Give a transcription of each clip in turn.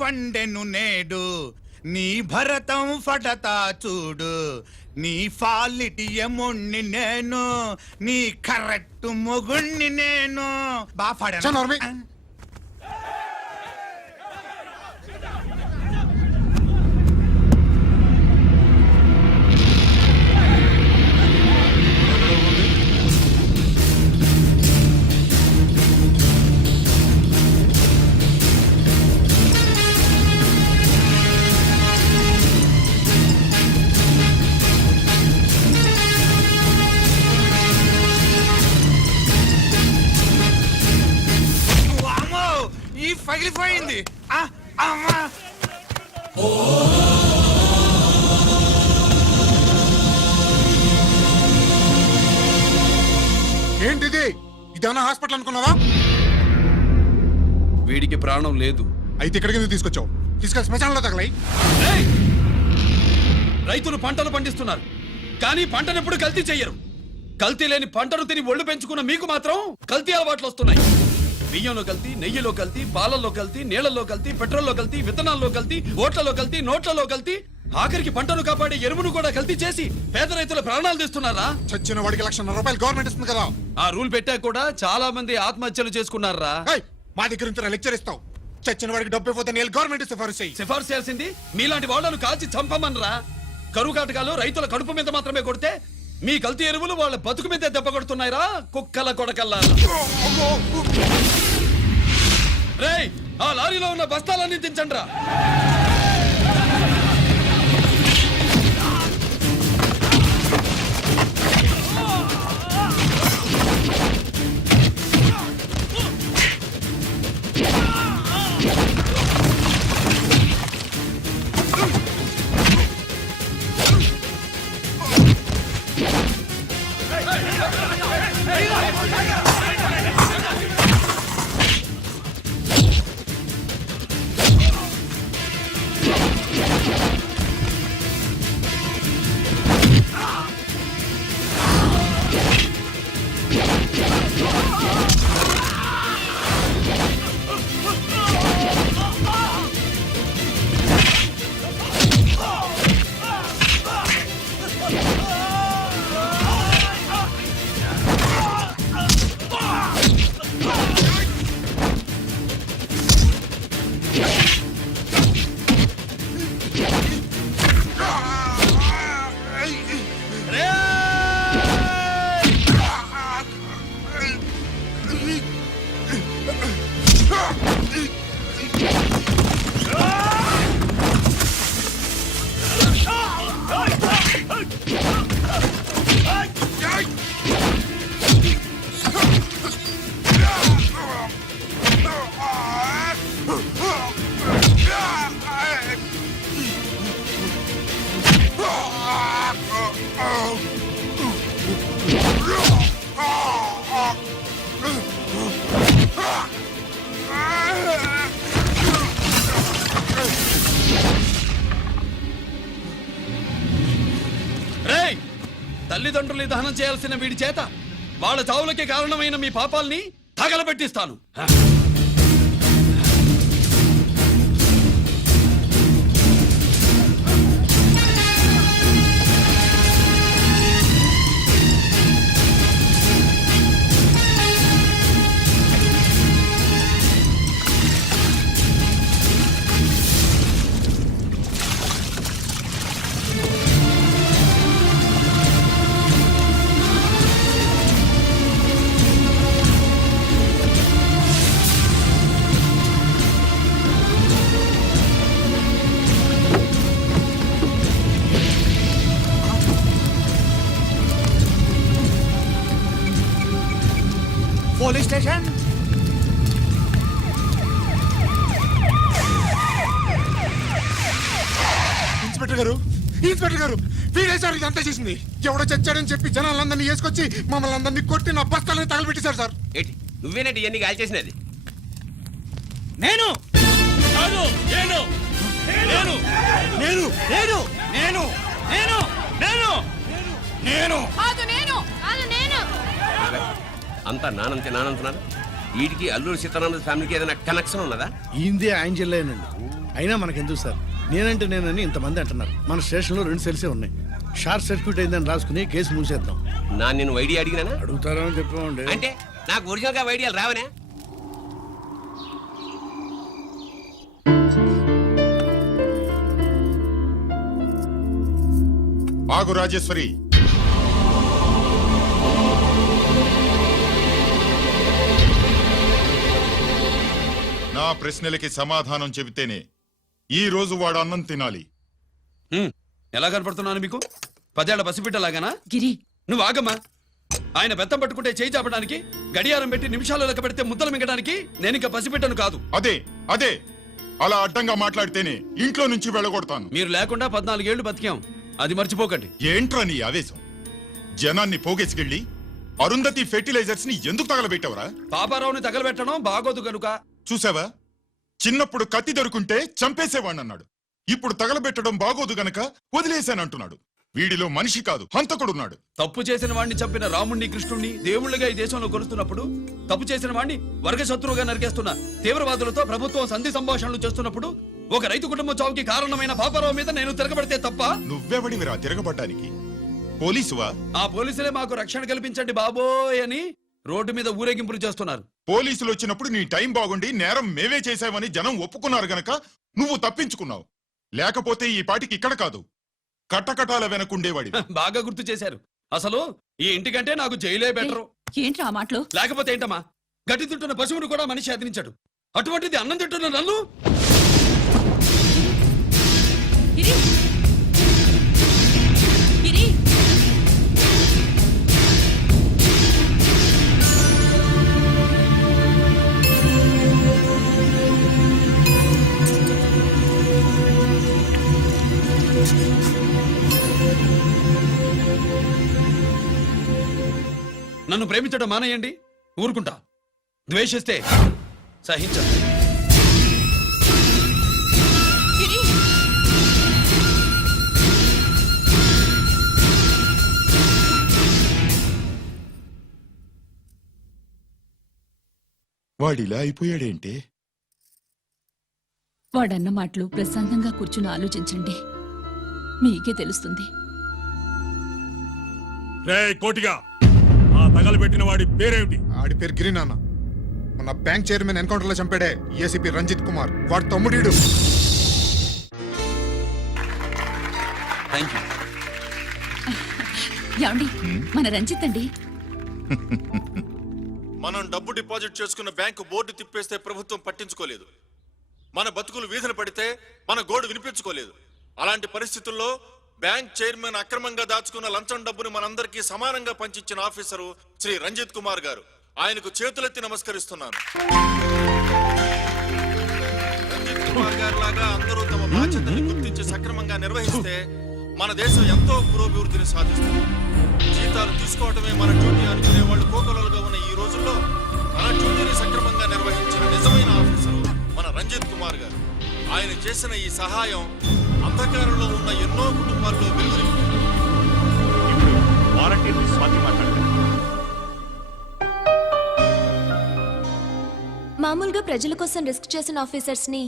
ఫండెను నేడు నీ భరతం ఫటతా చూడు నీ ఫాలిటి ఎముణ్ణి నేను నీ కరెక్ట్ మొగుణ్ణి నేను బాగా పగిలిపోయింది. ఏంటిది? ఇదేమన్నా హాస్పిటల్ అనుకున్నావా? వీడికి ప్రాణం లేదు. అయితే ఇక్కడికి ఎందుకు తీసుకొచ్చావు? తీసుకెళ్ళి శ్మశానంలో తగలై. రైతులు పంటలు పండిస్తున్నారు, కానీ పంటనెప్పుడు కల్తీ చెయ్యరు. కల్తీ లేని పంటను తిని ఒళ్ళు పెంచుకున్న మీకు మాత్రం కల్తీ అలవాట్లు వస్తున్నాయి. బియ్యంలో కల్తీ, నెయ్యిలో కల్తీ, పాలల్లో కల్తీ, నీళ్లలో కల్తీ, పెట్రోల్లో కల్తీ, విత్తనాల్లో కల్తీ, ఓట్లలో కల్తీ, నోట్లలో కల్తీ, ఆఖరికి పంటను కాపాడే ఎరువును కూడా కల్తీ చేసి పేద రైతుల ప్రాణాలు తీస్తున్నారా? చచ్చిన వాడికి ₹1,00,000 గవర్నమెంట్ ఇస్తుంది కదా. ఆ రూల్ పెట్టా కూడా చాలా మంది ఆత్మహత్యలు చేసుకున్నారా? మా దగ్గర ఇంత లెక్చర్ ఇస్తావు. చచ్చిన వాడికి డబ్బు ఇవ్వతే నేను గవర్నమెంట్ సిఫార్సు చేయాల్సింది మీలాంటి వాళ్ళను కాల్చి చంపమనరా? కరువు కాటకాలు రైతుల కడుపు మీద మాత్రమే కొడితే మీ కల్తీ ఎరువులు వాళ్ళ బతుకు మీద దెబ్బ కొడుతున్నాయిరా కుక్కల కొడకల్లా. రేయ్, ఆ లారీలో ఉన్న బస్తాలన్నీ దించండ్రా. తల్లిదండ్రులు దహనం చేయాల్సిన వీడి చేత వాళ్ళ చావులకి కారణమైన మీ పాపాల్ని తగలబెట్టిస్తాను. Police station. ఇన్స్పెక్టర్ గారు వీడేసారు ఇదంతా చేసింది. ఎవడో చచ్చాడని చెప్పి జనాలందరినీ వేసుకొచ్చి మమ్మల్ని అందరినీ కొట్టి నా బస్తాలని తగలబెట్టేశారు సార్. ఏంటి నువ్వేనండి ఇవన్నీ గాలి చేసినది? నేను అంతా నానంతే నానంటున్నారు. వీడికి అల్లూరు సీతారామరాజు ఫ్యామిలీకి ఏదైనా కనెక్షన్ ఉన్నదా? ఈందే ఆయన జిల్లానండి. అయినా మనకెందుకు సార్, నేనంటే నేనని ఇంతమంది అంటున్నారు. మన స్టేషన్లో 2 సెల్సే ఉన్నాయి. షార్ట్ సర్క్యూట్ అయిందని రాసుకుని కేసు మూసేద్దాం. నేను ఐడియా అడిగినానా? అడుగుతారని చెప్పామండి. అంటే నాకు ఒరిజినల్ గా ఐడియాలు రావనే? ఆగు రాజేశ్వరి. నా ప్రశ్నలకి సమాధానం చెబితేనే ఈ రోజు వాడు అన్నం తినాలి. ఎలా కనపడుతున్నాను మీకు? 10 ఏళ్ల పసిబిడ్డలాగానా? గిరి, నువ్వు ఆగమ్మా. ఆయన బెత్తం పట్టుకుంటే చేయి చాపడానికి, గడియారం పెట్టి నిమిషాలు లెక్క పెడితే ముద్దలు మింగడానికి నేను ఇంకా పసిబిడ్డను కాదు. అదే అదే అలా అడ్డంగా మాట్లాడితేనే ఇంట్లో నుంచి వెళ్ళగొడతాను. మీరు లేకుండా 14 ఏళ్లు బతికాం, అది మర్చిపోకండి. ఏంట్రా నీ ఆవేశం? జనాన్ని పోగేసుకెళ్ళి అరుంధతి ఫెర్టిలైజర్స్ ని ఎందుకు తగలబెట్టావరా? పాపారావుని తగలబెట్టడం బాగోదు గనుక. చూసావా, చిన్నప్పుడు కత్తి దొరుకుంటే చంపేసేవాణ్ణన్నాడు. ఇప్పుడు తగలబెట్టడం బాగోదు గనక వదిలేశానంటున్నాడు. వీడిలో మనిషి కాదు, హంతకుడున్నాడు. తప్పు చేసిన వాడిని చంపిన రాముణ్ణి, కృష్ణుణ్ణి దేవుళ్ళుగా ఈ దేశంలో కొలుస్తున్నప్పుడు, తప్పు చేసిన వాడిని వర్గ శత్రువుగా నరికేస్తున్న తీవ్రవాదులతో ప్రభుత్వం సంధి సంభాషణలు చేస్తున్నప్పుడు, ఒక రైతు కుటుంబం చావుకి కారణమైన పాపారావు మీద నేను తిరగబడితే తప్ప? నువ్వెవడివిరా తిరగబడ్డానికి? పోలీసువా? ఆ పోలీసులే మాకు రక్షణ కల్పించండి బాబోయ్ అని రోడ్డు మీద ఊరేగింపులు చేస్తున్నారు. పోలీసులు వచ్చినప్పుడు నీ టైం బాగుండి నేరం మేవే చేశావని జనం ఒప్పుకున్నారు గనక నువ్వు తప్పించుకున్నావు. లేకపోతే ఈ పాటికి ఇక్కడ కాదు, కట్టకటాల వెనకుండేవాడి. బాగా గుర్తు చేశారు. అసలు ఈ ఇంటికంటే నాకు జైలే బెటరు. ఏంట్రా ఆ మాటలు? లేకపోతే ఏంటమ్మా, గడ్డి తింటున్న పశువును కూడా మనిషి అదిలించాడు. అటువంటిది అన్నం తింటున్న నన్ను? గిరి, గిరి, నన్ను ప్రేమించడం మానేయండి, ఊరుకుంటా. ద్వేషిస్తే సహించండి. గిరి. వాడిలా అయిపోయాడేంటే? వాడన్న మాటలు ప్రశాంతంగా కూర్చుని ఆలోచించండి, మీకే తెలుస్తుంది. రే కోటిగా, ఆ తగలబెట్టిన వాడి పేరేమిటి? ఆడి పేరు గిరి నాన్న. మన బ్యాంక్ చైర్మన్ ఎన్కౌంటర్ లో చంపాడే ఏసీపీ రంజిత్ కుమార్, వాడి తమ్ముడీడు. Thank you. ఏమండి, మన రంజిత్ అండి. మనం డబ్బు డిపాజిట్ చేసుకున్న బ్యాంకు బోర్డు తిప్పేస్తే ప్రభుత్వం పట్టించుకోలేదు. మన బతుకులు వీధులు పడితే మన గోడు వినిపించుకోలేదు. అలాంటి పరిస్థితుల్లో బ్యాంక్ చైర్మన్ అక్రమంగా దాచుకున్న లంచం డబ్బుని మనందరికీ సమానంగా పంచిచ్చిన ఆఫీసరు శ్రీ రంజిత్ కుమార్ గారు. ఆయనకు చేతులెత్తి నమస్కరిస్తున్నాను. రంజిత్ కుమార్ గారి లాగా అందరూ తమ బాధ్యతని గుర్తించి సక్రమంగా నిర్వహిస్తే మన దేశం ఎంతో పురోభివృద్ధిని సాధిస్తుంది. జీతాలు తీసుకోవటమే మన డ్యూటీ అనుకునే వాళ్ళు కోకొలలుగా ఉన్న ఈ రోజుల్లో మన డ్యూటీని సక్రమంగా నిర్వహించిన నిజమైన ఆఫీసరు మన రంజిత్ కుమార్ గారు. ఆయన చేసిన ఈ సహాయం అంధకారంలో ఉన్న ఎన్నో కుటుంబాల్లో వెలుగుని. మామూలుగా ప్రజల కోసం రిస్క్ చేసిన ఆఫీసర్స్ ని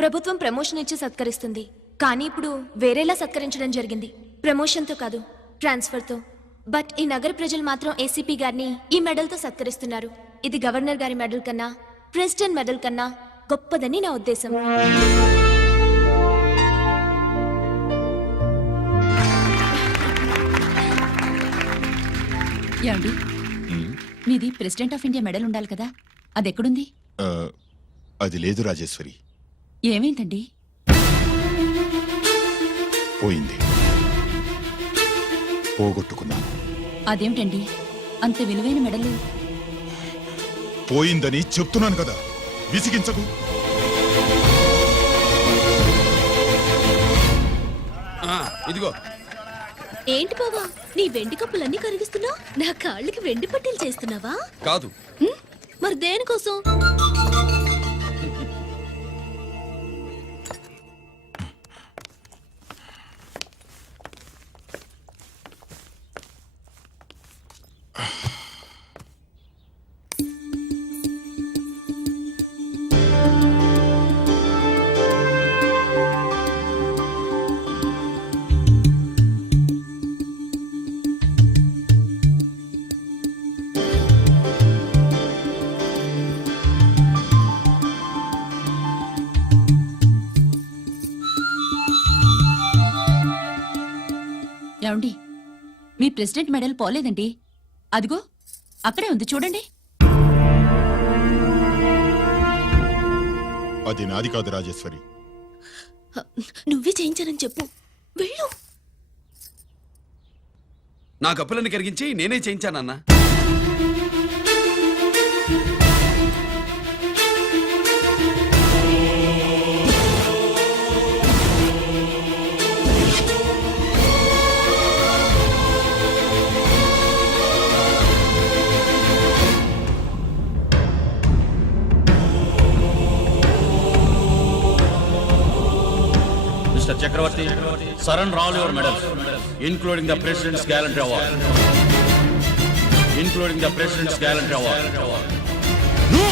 ప్రభుత్వం ప్రమోషన్ ఇచ్చి సత్కరిస్తుంది. కానీ ఇప్పుడు వేరేలా సత్కరించడం జరిగింది. ప్రమోషన్తో కాదు, ట్రాన్స్ఫర్తో. బట్ ఈ నగర ప్రజలు మాత్రం ఏసీపీ గారిని ఈ మెడల్తో సత్కరిస్తున్నారు. ఇది గవర్నర్ గారి మెడల్ కన్నా, ప్రెసిడెంట్ మెడల్ కన్నా గొప్పదని నా ఉద్దేశం. ఏమండి, మీది ప్రెసిడెంట్ ఆఫ్ ఇండియా మెడల్ ఉండాలి కదా, అది ఎక్కడుంది? అది లేదు రాజేశ్వరి. ఏమైందండి? పోయింది, పోగొట్టుకున్నాను. అదేమిటండి, అంత విలువైన మెడలు? పోయిందని చెప్తున్నాను కదా, విసిగించకు. ఇదిగో. ఏంటి బావా, నీ వెండి కప్పులన్నీ కరిగిస్తున్నావు? నా కాళ్ళకి వెండి పట్టీలు చేస్తున్నావా? కాదు. మరి దేనికోసం? ప్రెసిడెంట్ మెడల్ పోలేదండి. అదిగో అక్కడే ఉంది చూడండి. అది నాది కాదు రాజేశ్వరి. నువ్వే చేయించానని చెప్పు. వెళ్ళు. నా కప్పులను కరిగించి నేనే చేయించానన్నా. Mr. Chakravarti, surrender all your medals, including the President's Gallantry Award. Including the President's Gallantry Award. No!